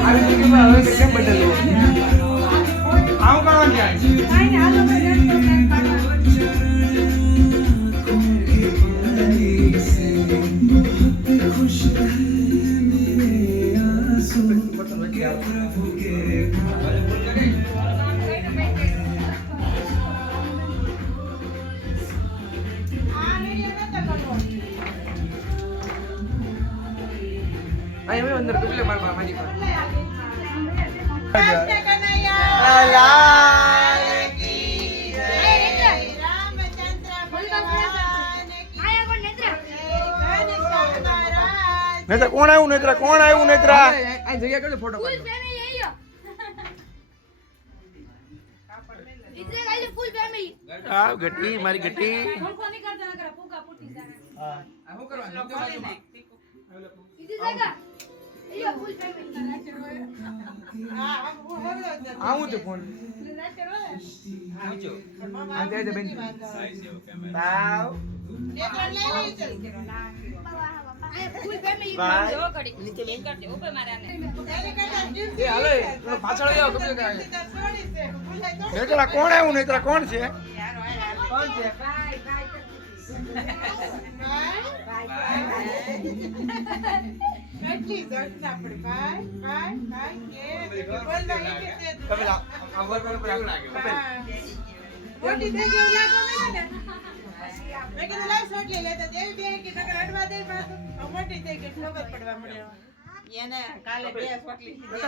આવી જગ્યામાં હવે કેમ બદલવું આવું કરવાનું જાય અહીં મેં અંદર કુલે માર મારી નેત્રા કોણ આવ્યું નેત્રા આ જગ્યા કરજો ફોટો આ ગટી મારી ગટી આવું તો ફોન કોણ આવ્યું નેત્રા કોણ છે કેટલી દર્શના પડે ભાઈ મોટી થઈ ગઈ લાગો ને મેં કીધું લાવ સોટલી લેતા દેવી બે કે નકર અડવા દે પાછું મોટી થઈ ગઈ ખબર પડવા મળ્યો એને કાલે બે સોટલી દીધી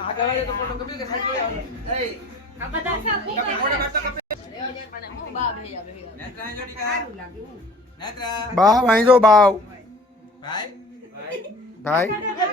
આગળ તો ફોટો કપી કે સાઈડ આવે એ આ બધા સા ખૂબ બાવ અહીં જો બાવ ભાઈ